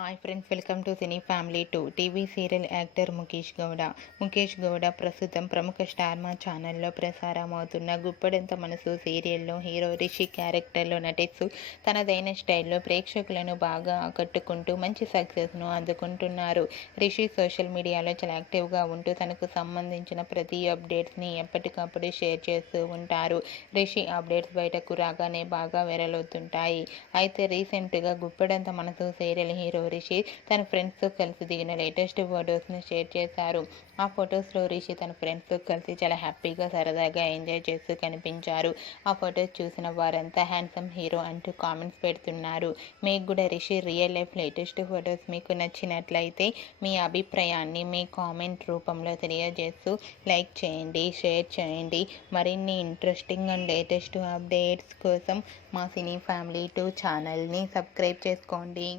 Hi friends, welcome to cine family 2. TV serial actor Mukesh Gowda ప్రస్తుతం ప్రముఖ star మా ఛానల్లో ప్రసారమవుతున్న గుప్పడంత మనసు సీరియల్లో హీరో రిషి క్యారెక్టర్లో నటిస్తూ తనదైన స్టైల్లో ప్రేక్షకులను బాగా ఆకట్టుకుంటూ మంచి సక్సెస్ను అందుకుంటున్నారు. రిషి సోషల్ మీడియాలో చాలా యాక్టివ్గా ఉంటూ తనకు సంబంధించిన ప్రతి అప్డేట్స్ని ఎప్పటికప్పుడు షేర్ చేస్తూ ఉంటారు. రిషి అప్డేట్స్ బయటకు రాగానే బాగా వైరల్ అవుతుంటాయి. అయితే రీసెంట్గా గుప్పడంత మనసు సీరియల్ హీరో రిషి తన ఫ్రెండ్స్తో కలిసి దిగిన లేటెస్ట్ ఫొటోస్ని షేర్ చేశారు. ఆ ఫొటోస్లో రిషి తన ఫ్రెండ్స్తో కలిసి చాలా హ్యాపీగా సరదాగా ఎంజాయ్ చేస్తూ కనిపించారు. ఆ ఫొటోస్ చూసిన వారంతా హ్యాండ్సమ్ హీరో అంటూ కామెంట్స్ పెడుతున్నారు. మీకు కూడా Rishi real life latest photos మీకు నచ్చినట్లయితే మీ అభిప్రాయాన్ని మీ కామెంట్ రూపంలో తెలియజేస్తూ లైక్ చేయండి, షేర్ చేయండి. మరిన్ని ఇంట్రెస్టింగ్ అండ్ లేటెస్ట్ అప్డేట్స్ కోసం మా సినీ ఫ్యామిలీ 2 ఛానల్ని సబ్స్క్రైబ్ చేసుకోండి.